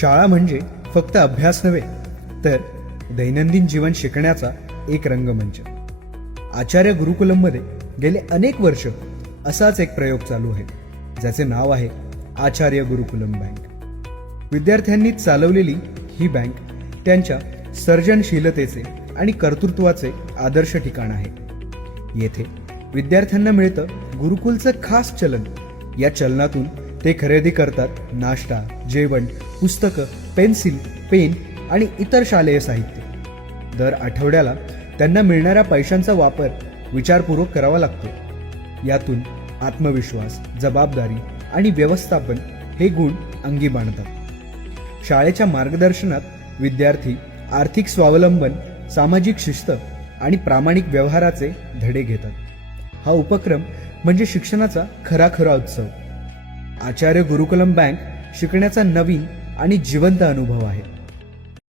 शाळा म्हणजे फक्त अभ्यास नव्हे, तर दैनंदिन जीवन शिकण्याचा एक रंगमंच. आचार्य गुरुकुलममध्ये गेले अनेक वर्ष असाच एक प्रयोग चालू आहे, ज्याचे नाव आहे आचार्य गुरुकुलम बँक. विद्यार्थ्यांनी चालवलेली ही बँक त्यांच्या सर्जनशीलतेचे आणि कर्तृत्वाचे आदर्श ठिकाण आहे. येथे विद्यार्थ्यांना मिळतं गुरुकुलचं खास चलन. या चलनातून ते खरेदी करतात नाश्ता, जेवण, पुस्तकं, पेन्सिल, पेन आणि इतर शालेय साहित्य. दर आठवड्याला त्यांना मिळणाऱ्या पैशांचा वापर विचारपूर्वक करावा लागतो. यातून आत्मविश्वास, जबाबदारी आणि व्यवस्थापन हे गुण अंगी बाणतात. शाळेच्या मार्गदर्शनात विद्यार्थी आर्थिक स्वावलंबन, सामाजिक शिस्त आणि प्रामाणिक व्यवहाराचे धडे घेतात. हा उपक्रम म्हणजे शिक्षणाचा खरा उत्सव. आचार्य गुरुकुलम बँक शिकण्याचा नवीन आणि जिवंत अनुभव आहे.